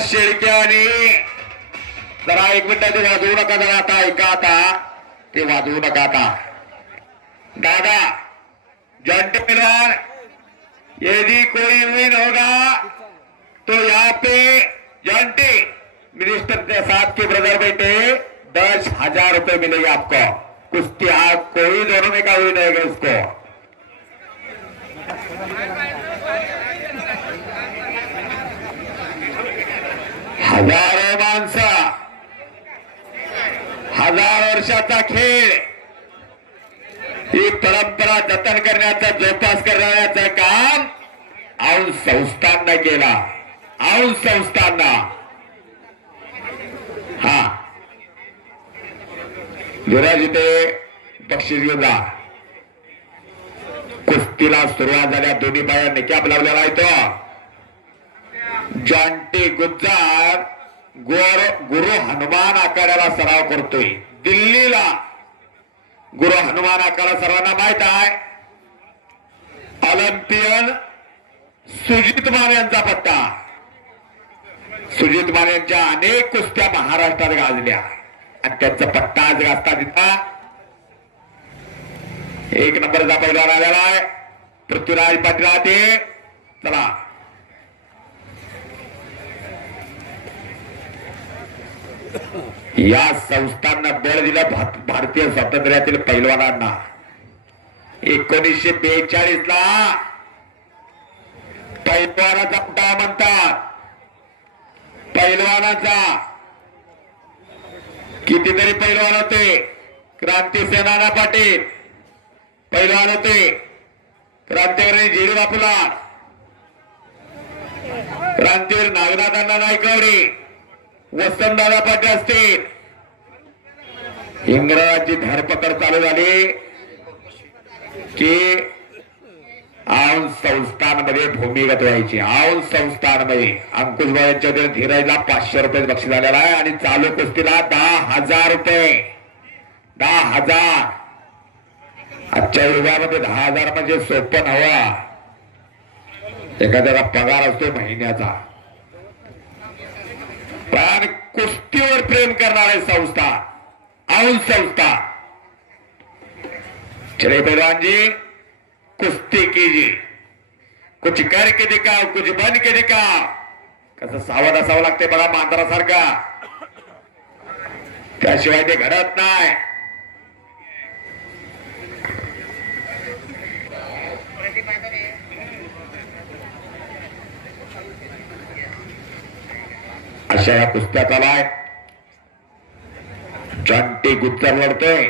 शेळके आणि जरा एक मिनिट ते वाजवू नका जरा आता ऐका आता ते वाजवू नका आता दादा जॉइंट यदि कोई विन होगा तो यहाँ पे जॉइंटी मिनिस्टर के साथ के ब्रदर बेटे, दस हज़ार रुपए मिलेंगे आपको। कुश्ती आप कोई दोनों का विन होगा उसको हजारो माणसा. हजार वर्षाचा खेळ. ही परंपरा जतन करण्याचा जोपास करण्याचं काम औंध संस्थांना केला. औंध संस्थांना. हा. धीरज इथे बक्षीस घेऊन जा. कुस्तीला सुरुवात झाल्या दोन्ही बाया निकाप लावलेला आहे तो. जॉन्टी गुज्जार गोर गुरु हनुमान आखाड्याला सराव करतोय. दिल्लीला गुरु हनुमान आखाडा सर्वांना माहीत आहे. ऑलिम्पियन सुजित मान यांचा पत्ता. सुजित मान यांच्या अनेक कुस्त्या महाराष्ट्रात गाजल्या. आणि त्यांचा पत्ता आज गाजता तिथं. एक नंबरचा पहिला राहिलेला आहे. पृथ्वीराज पाटील ते. चला. या संस्थांना बळ दिला भात- भारतीय स्वातंत्र्यातील पैलवानांना. एकोणीसशे बेचाळीस ला पैलवानाचा उठाव म्हणतात. पैलवानाचा. कितीतरी पैलवान होते. क्रांती सेनाना पाटील. पैलवान होते. क्रांतीवीर झिरी बापूला. क्रांतीवीर नागनाथांना नायकवडी. वसंतदादा पाटील असतील. इंग्रजांची धरपकड चालू झाली की औंध संस्थानमध्ये भूमिगत व्हायची. औंध संस्थानमध्ये अंकुश यांच्या वतीने धीरजला पाचशे रुपये बक्षीस झालेला आहे आणि चालू कुस्तीला दहा हजार रुपये. दहा हजार. आजच्या युगामध्ये दहा हजार म्हणजे सोपं हवा एखाद्याला पगार असतो महिन्याचा. पण कुस्तीवर प्रेम करणारे संस्था औल संस्था. चले पहलवान कुस्ती कीजिए. कुछ करके दिखाओ कुछ बन के दिखाओ. कसं सावध असावं लागते बघा मांजरासारखा त्याशिवाय ते घडत नाही. अशा या पुस्तकाला चालाय जॉन्टी गुप्तर लढतोय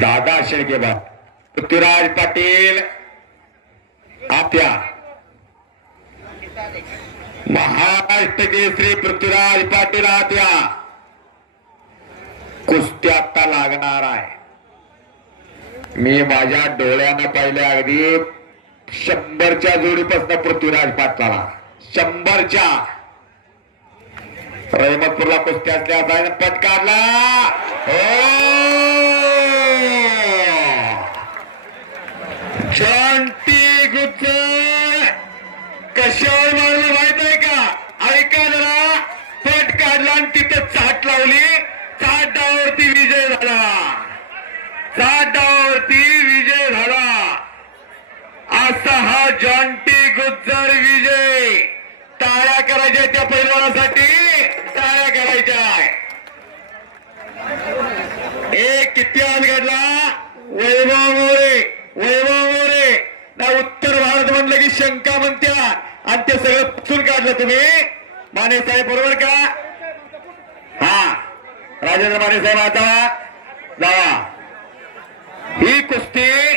दादा शेळकेबाद पृथ्वीराज पाटील आपल्या महाराष्ट्र केसरी पृथ्वीराज पाटील आत्या कुस्ती आता लागणार आहे. मी माझ्या डोळ्यानं पाहिले अगदी शंभरच्या जोडीपासून पृथ्वीराज पाटलाला. शंभरच्या. रहमतपूरला कुस्ती असल्या असा पटकारला. हो! जॉन्टी गुच्छ कशावर मारलं माहीत आहे का? ऐका जरा. पट काढला आणि तिथे चाट लावली. चाट डावावरती विजय झाला. चाट डावावरती विजय झाला. असा हा जॉन्टी गुज्जर विजय. टाळ्या करायच्या त्या पैलवानासाठी टाळ्या करायच्या एक किती आज घडला? वैभव मोरे वैभव मोरे. ना उत्तर भारत म्हणलं की शंका म्हणत्या. आणि ते सगळं पुसून काढलं तुम्ही. माने साहेब बरोबर का? हा. राजेंद्र माने साहेब आता जावा. ही कुस्ती